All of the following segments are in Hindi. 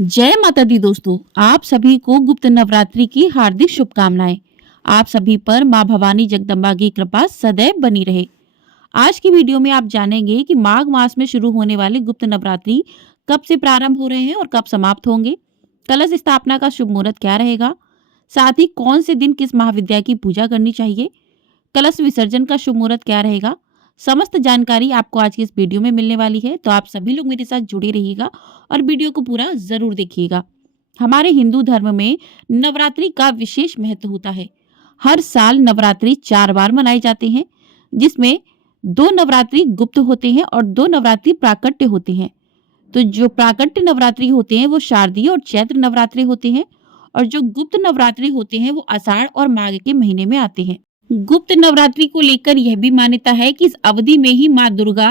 जय माता दी दोस्तों, आप सभी को गुप्त नवरात्रि की हार्दिक शुभकामनाएं। आप सभी पर मां भवानी जगदम्बा की कृपा सदैव बनी रहे। आज की वीडियो में आप जानेंगे कि माघ मास में शुरू होने वाले गुप्त नवरात्रि कब से प्रारंभ हो रहे हैं और कब समाप्त होंगे। कलश स्थापना का शुभ मुहूर्त क्या रहेगा, साथ ही कौन से दिन किस महाविद्या की पूजा करनी चाहिए, कलश विसर्जन का शुभ मुहूर्त क्या रहेगा। समस्त जानकारी आपको आज की इस वीडियो में मिलने वाली है, तो आप सभी लोग मेरे साथ जुड़े रहिएगा और वीडियो को पूरा जरूर देखिएगा। हमारे हिंदू धर्म में नवरात्रि का विशेष महत्व होता है। हर साल नवरात्रि 4 बार मनाए जाते हैं, जिसमें 2 नवरात्रि गुप्त होते हैं और 2 नवरात्रि प्राकट्य होते हैं। तो जो प्राकट्य नवरात्रि होते हैं वो शारदीय और चैत्र नवरात्रि होते हैं, और जो गुप्त नवरात्रि होते हैं वो आषाढ़ और माघ के महीने में आते हैं। गुप्त नवरात्रि को लेकर यह भी मान्यता है कि इस अवधि में ही माँ दुर्गा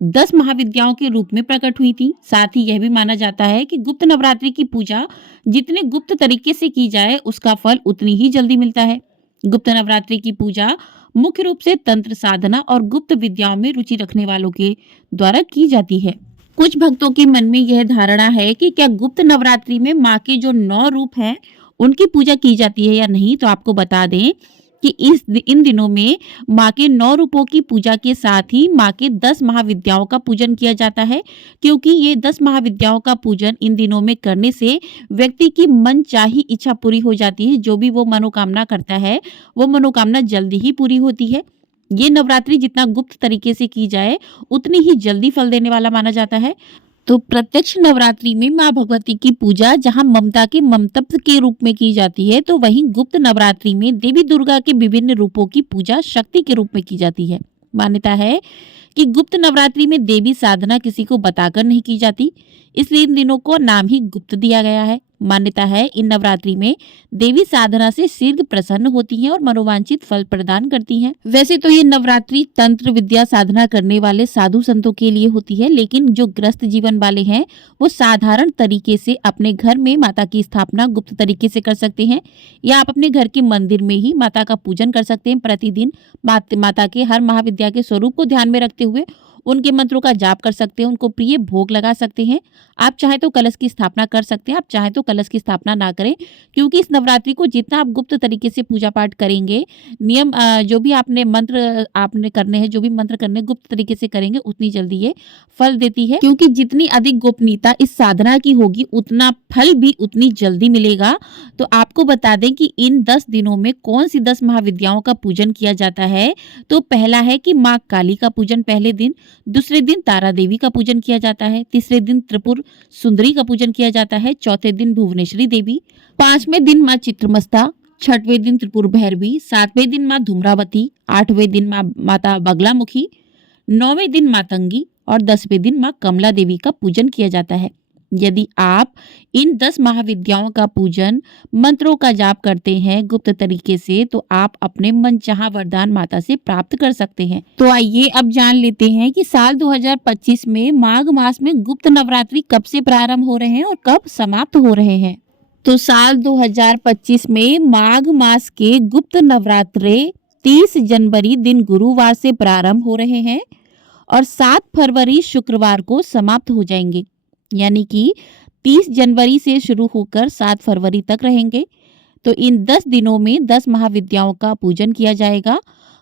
10 महाविद्याओं के रूप में प्रकट हुई थी। साथ ही यह भी माना जाता है कि गुप्त नवरात्रि की पूजा जितने गुप्त तरीके से की जाए उसका फल उतनी ही जल्दी मिलता है। गुप्त नवरात्रि की पूजा मुख्य रूप से तंत्र साधना और गुप्त विद्याओं में रुचि रखने वालों के द्वारा की जाती है। कुछ भक्तों के मन में यह धारणा है कि क्या गुप्त नवरात्रि में माँ के जो 9 रूप हैं उनकी पूजा की जाती है या नहीं। तो आपको बता दें कि इन दिनों में माँ के 9 रूपों की पूजा के साथ ही माँ के 10 महाविद्याओं का पूजन किया जाता है, क्योंकि ये 10 महाविद्याओं का पूजन इन दिनों में करने से व्यक्ति की मनचाही इच्छा पूरी हो जाती है। जो भी वो मनोकामना करता है वो मनोकामना जल्दी ही पूरी होती है। ये नवरात्रि जितना गुप्त तरीके से की जाए उतनी ही जल्दी फल देने वाला माना जाता है। तो प्रत्यक्ष नवरात्रि में माँ भगवती की पूजा जहाँ ममता के ममतत्व के रूप में की जाती है, तो वहीं गुप्त नवरात्रि में देवी दुर्गा के विभिन्न रूपों की पूजा शक्ति के रूप में की जाती है। मान्यता है कि गुप्त नवरात्रि में देवी साधना किसी को बताकर नहीं की जाती, इसलिए इन दिनों को नाम ही गुप्त दिया गया है। मान्यता है इन नवरात्रि में देवी साधना से शीघ्र प्रसन्न होती हैं और मनोवांछित फल प्रदान करती हैं। वैसे तो ये नवरात्रि तंत्र विद्या साधना करने वाले साधु संतों के लिए होती है, लेकिन जो ग्रस्त जीवन वाले हैं वो साधारण तरीके से अपने घर में माता की स्थापना गुप्त तरीके से कर सकते हैं, या आप अपने घर के मंदिर में ही माता का पूजन कर सकते हैं। प्रतिदिन माता के हर महाविद्या के स्वरूप को ध्यान में रखते हुए उनके मंत्रों का जाप कर सकते हैं, उनको प्रिय भोग लगा सकते हैं। आप चाहे तो कलश की स्थापना कर सकते हैं, आप चाहे तो कलश की स्थापना ना करें, क्योंकि इस नवरात्रि को जितना आप गुप्त तरीके से पूजा पाठ करेंगे, नियम जो भी आपने करने हैं, जो भी मंत्र करने गुप्त तरीके से करेंगे, उतनी जल्दी ये फल देती है। क्योंकि जितनी अधिक गोपनीयता इस साधना की होगी उतना फल भी उतनी जल्दी मिलेगा। तो आपको बता दें कि इन 10 दिनों में कौन सी 10 महाविद्याओं का पूजन किया जाता है। तो पहला है कि माँ काली का पूजन पहले दिन, दूसरे दिन तारा देवी का पूजन किया जाता है, तीसरे दिन त्रिपुर सुंदरी का पूजन किया जाता है, चौथे दिन भुवनेश्वरी देवी, 5वें दिन माँ चित्रमस्ता, 6वें दिन त्रिपुर भैरवी, 7वें दिन माँ धूम्रावती, 8वें दिन माता बगलामुखी, 9वें दिन मातंगी और 10वें दिन माँ कमला देवी का पूजन किया जाता है। यदि आप इन 10 महाविद्याओं का पूजन मंत्रों का जाप करते हैं गुप्त तरीके से, तो आप अपने मनचाहा वरदान माता से प्राप्त कर सकते हैं। तो आइए अब जान लेते हैं कि साल 2025 में माघ मास में गुप्त नवरात्रि कब से प्रारंभ हो रहे हैं और कब समाप्त हो रहे हैं। तो साल 2025 में माघ मास के गुप्त नवरात्रे 30 जनवरी दिन गुरुवार से प्रारंभ हो रहे हैं और 7 फरवरी शुक्रवार को समाप्त हो जाएंगे। यानी कि 30 जनवरी से शुरू होकर 7 फरवरी तक रहेंगे। तो इन 10 दिनों में 10 महाविद्याओं का पूजन किया जाएगा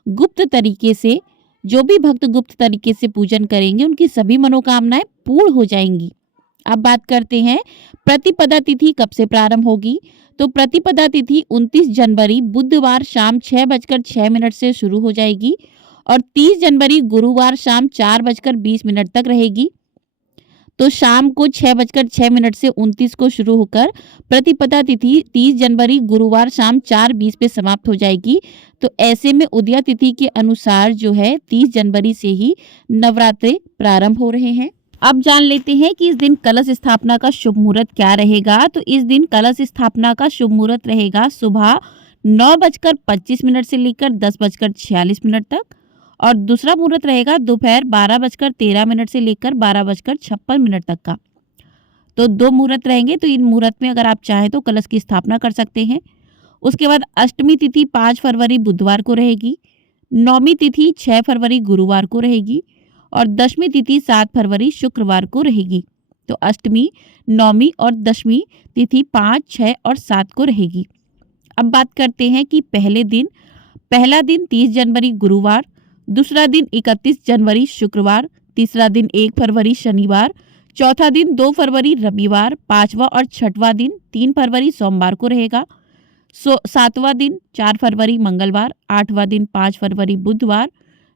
गुप्त तरीके से। जो भी भक्त गुप्त तरीके से पूजन करेंगे उनकी सभी मनोकामनाएं पूर्ण हो जाएंगी। अब बात करते हैं प्रतिपदा तिथि कब से प्रारंभ होगी। तो प्रतिपदा तिथि 29 जनवरी बुधवार शाम 6:06 से शुरू हो जाएगी और 30 जनवरी गुरुवार शाम 4:20 तक रहेगी। तो शाम को 6:06 से 29 को शुरू होकर प्रतिपदा तिथि 30 जनवरी गुरुवार शाम 4:20 पे समाप्त हो जाएगी। तो ऐसे में उदया तिथि के अनुसार जो है 30 जनवरी से ही नवरात्रे प्रारंभ हो रहे हैं। अब जान लेते हैं कि इस दिन कलश स्थापना का शुभ मुहूर्त क्या रहेगा। तो इस दिन कलश स्थापना का शुभ मुहूर्त रहेगा सुबह 9:25 से लेकर 10:46 तक, और दूसरा मुहूर्त रहेगा दोपहर 12:13 से लेकर 12:56 तक का। तो 2 मुहूर्त रहेंगे। तो इन मुहूर्त में अगर आप चाहें तो कलश की स्थापना कर सकते हैं। उसके बाद अष्टमी तिथि 5 फरवरी बुधवार को रहेगी, नौमी तिथि 6 फरवरी गुरुवार को रहेगी और 10वीं तिथि 7 फरवरी शुक्रवार को रहेगी। तो अष्टमी, नवमी और दशमी तिथि 5, 6 और 7 को रहेगी। अब बात करते हैं कि पहला दिन 30 जनवरी गुरुवार, दूसरा दिन 31 जनवरी शुक्रवार, तीसरा दिन 1 फरवरी शनिवार, चौथा दिन 2 फरवरी रविवार, पांचवा और छठवां दिन 3 फरवरी सोमवार को रहेगा। सातवां दिन 4 फरवरी मंगलवार, आठवां दिन 5 फरवरी बुधवार,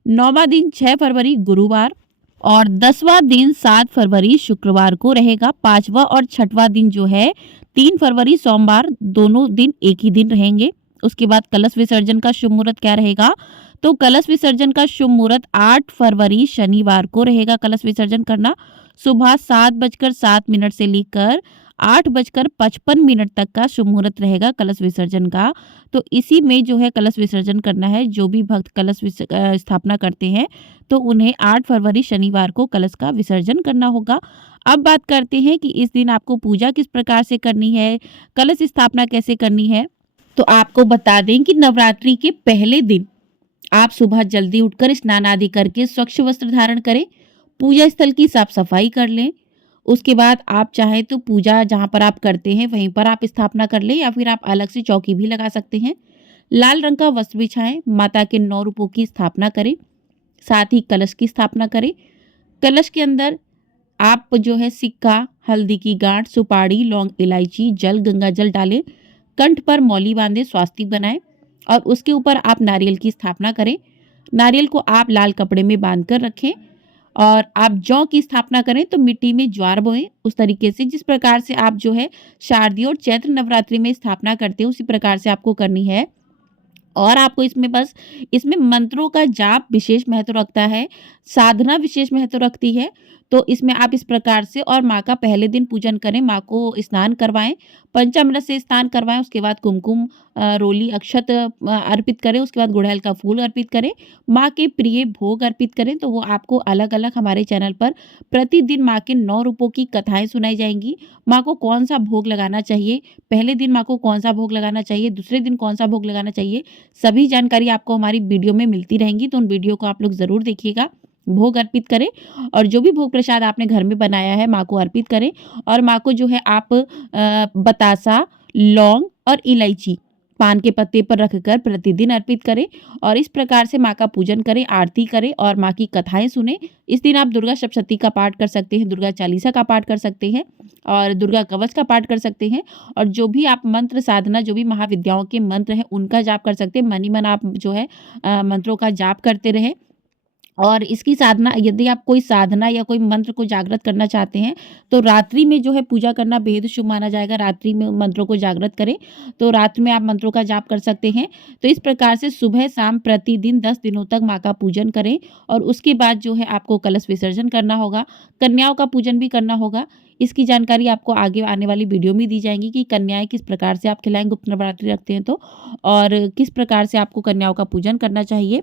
नौवां दिन 6 फरवरी गुरुवार और 10वां दिन 7 फरवरी शुक्रवार को रहेगा। पांचवा और छठवां दिन जो है 3 फरवरी सोमवार, दोनों दिन एक ही दिन रहेंगे। उसके बाद कलश विसर्जन का शुभ मुहूर्त क्या रहेगा? तो कलश विसर्जन का शुभ मुहूर्त 8 फरवरी शनिवार को रहेगा। कलश विसर्जन करना सुबह 7:07 से लेकर 8:55 तक का शुभ मुहूर्त रहेगा कलश विसर्जन का। तो इसी में जो है कलश विसर्जन करना है। जो भी भक्त कलश स्थापना करते हैं तो उन्हें 8 फरवरी शनिवार को कलश का विसर्जन करना होगा। अब बात करते हैं कि इस दिन आपको पूजा किस प्रकार से करनी है, कलश स्थापना कैसे करनी है। तो आपको बता दें कि नवरात्रि के पहले दिन आप सुबह जल्दी उठकर स्नान आदि करके स्वच्छ वस्त्र धारण करें, पूजा स्थल की साफ सफाई कर लें। उसके बाद आप चाहें तो पूजा जहाँ पर आप करते हैं वहीं पर आप स्थापना कर लें या फिर आप अलग से चौकी भी लगा सकते हैं। लाल रंग का वस्त्र बिछाएं, माता के 9 रूपों की स्थापना करें, साथ ही कलश की स्थापना करें। कलश के अंदर आप जो है सिक्का, हल्दी की गांठ, सुपारी, लौंग, इलायची, जल, गंगा जल डालें, कंठ पर मौली बांधे, स्वास्तिक बनाएं और उसके ऊपर आप नारियल की स्थापना करें। नारियल को आप लाल कपड़े में बांध कर रखें और आप जौ की स्थापना करें तो मिट्टी में ज्वार बोएं। उस तरीके से जिस प्रकार से आप जो है शारदीय और चैत्र नवरात्रि में स्थापना करते हैं उसी प्रकार से आपको करनी है। और आपको इसमें मंत्रों का जाप विशेष महत्व रखता है, साधना विशेष महत्व रखती है। तो इसमें आप इस प्रकार से और माँ का पहले दिन पूजन करें, माँ को स्नान करवाएं, पंचामृत से स्नान करवाएं, उसके बाद कुमकुम, रोली, अक्षत अर्पित करें, उसके बाद गुड़हल का फूल अर्पित करें, माँ के प्रिय भोग अर्पित करें। तो वो आपको अलग अलग हमारे चैनल पर प्रतिदिन माँ के 9 रूपों की कथाएं सुनाई जाएंगी। माँ को कौन सा भोग लगाना चाहिए, पहले दिन माँ को कौन सा भोग लगाना चाहिए, दूसरे दिन कौन सा भोग लगाना चाहिए, सभी जानकारी आपको हमारी वीडियो में मिलती रहेंगी। तो उन वीडियो को आप लोग ज़रूर देखिएगा। भोग अर्पित करें और जो भी भोग प्रसाद आपने घर में बनाया है माँ को अर्पित करें। और माँ को जो है आप बतासा, लौंग और इलायची पान के पत्ते पर रखकर प्रतिदिन अर्पित करें और इस प्रकार से माँ का पूजन करें, आरती करें और माँ की कथाएं सुने। इस दिन आप दुर्गा सप्तशती का पाठ कर सकते हैं, दुर्गा चालीसा का पाठ कर सकते हैं और दुर्गा कवच का पाठ कर सकते हैं। और जो भी आप मंत्र साधना, जो भी महाविद्याओं के मंत्र हैं उनका जाप कर सकते हैं। मन ही मन आप जो है मंत्रों का जाप करते रहें। और इसकी साधना, यदि आप कोई साधना या कोई मंत्र को जागृत करना चाहते हैं तो रात्रि में जो है पूजा करना बेहद शुभ माना जाएगा। रात्रि में मंत्रों को जागृत करें तो रात में आप मंत्रों का जाप कर सकते हैं। तो इस प्रकार से सुबह शाम प्रतिदिन 10 दिनों तक माँ का पूजन करें और उसके बाद जो है आपको कलश विसर्जन करना होगा, कन्याओं का पूजन भी करना होगा। इसकी जानकारी आपको आगे आने वाली वीडियो में दी जाएंगी कि कन्याएं किस प्रकार से आप खिलाएं, गुप्त नवरात्रि रखते हैं तो, और किस प्रकार से आपको कन्याओं का पूजन करना चाहिए।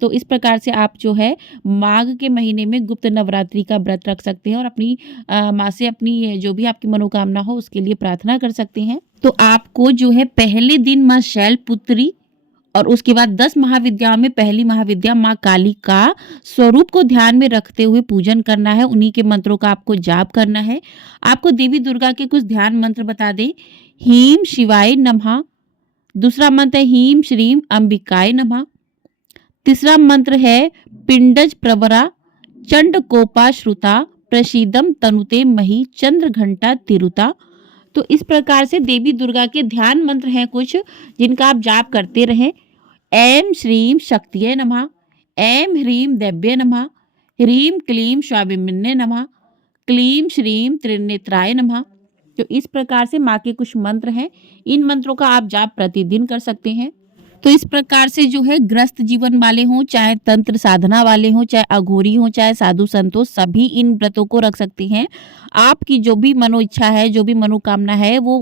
तो इस प्रकार से आप जो है माघ के महीने में गुप्त नवरात्रि का व्रत रख सकते हैं और अपनी माँ से अपनी जो भी आपकी मनोकामना हो उसके लिए प्रार्थना कर सकते हैं। तो आपको जो है पहले दिन माँ शैलपुत्री और उसके बाद 10 महाविद्याओं में पहली महाविद्या माँ काली का स्वरूप को ध्यान में रखते हुए पूजन करना है। उन्हीं के मंत्रों का आपको जाप करना है। आपको देवी दुर्गा के कुछ ध्यान मंत्र बता दें। हीम शिवाय नमः, दूसरा मंत्र है हीम श्रीम अंबिकाय नमः, तीसरा मंत्र है पिंडज प्रवरा चंड कोपा श्रुता प्रसीदम तनुते मही चंद्र घंटा तिरुता। तो इस प्रकार से देवी दुर्गा के ध्यान मंत्र हैं कुछ जिनका आप जाप करते रहें। ऐं श्रीम शक्तिये नमः, ऐं ह्रीम दैव्ये नमः, ह्रीम क्लीम स्वाभिमन्ये नमः, क्लीम श्रीम त्रिनेत्राय नमः। तो इस प्रकार से माँ के कुछ मंत्र हैं, इन मंत्रों का आप जाप प्रतिदिन कर सकते हैं। तो इस प्रकार से जो है ग्रस्त जीवन वाले हों, चाहे तंत्र साधना वाले हों, चाहे अघोरी हों, चाहे साधु संत हो, सभी इन व्रतों को रख सकते हैं। आपकी जो भी मनो इच्छा है, जो भी मनोकामना है, वो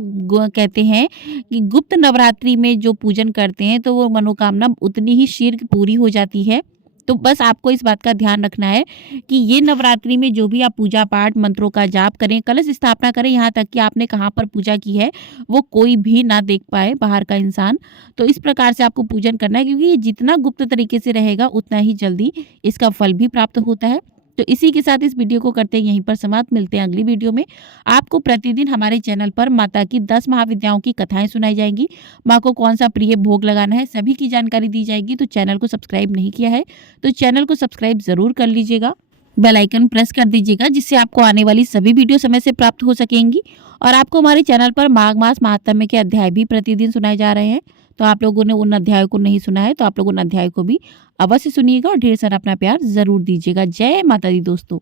कहते हैं कि गुप्त नवरात्रि में जो पूजन करते हैं तो वो मनोकामना उतनी ही शीघ्र पूरी हो जाती है। तो बस आपको इस बात का ध्यान रखना है कि ये नवरात्रि में जो भी आप पूजा पाठ मंत्रों का जाप करें, कलश स्थापना करें, यहाँ तक कि आपने कहाँ पर पूजा की है वो कोई भी ना देख पाए, बाहर का इंसान। तो इस प्रकार से आपको पूजन करना है क्योंकि ये जितना गुप्त तरीके से रहेगा उतना ही जल्दी इसका फल भी प्राप्त होता है। तो इसी के साथ इस वीडियो को करते हैं यहीं पर समाप्त। मिलते हैं अगली वीडियो में। आपको प्रतिदिन हमारे चैनल पर माता की 10 महाविद्याओं की कथाएं सुनाई जाएंगी। माँ को कौन सा प्रिय भोग लगाना है सभी की जानकारी दी जाएगी। तो चैनल को सब्सक्राइब नहीं किया है तो चैनल को सब्सक्राइब जरूर कर लीजिएगा। बेल आइकन प्रेस कर दीजिएगा जिससे आपको आने वाली सभी वीडियो समय से प्राप्त हो सकेंगी। और आपको हमारे चैनल पर माघ मास महात्म्य के अध्याय भी प्रतिदिन सुनाए जा रहे हैं। तो आप लोगों ने उन अध्यायों को नहीं सुना है तो आप लोग उन अध्याय को भी अवश्य सुनिएगा और ढेर सारा अपना प्यार जरूर दीजिएगा। जय माता दी दोस्तों।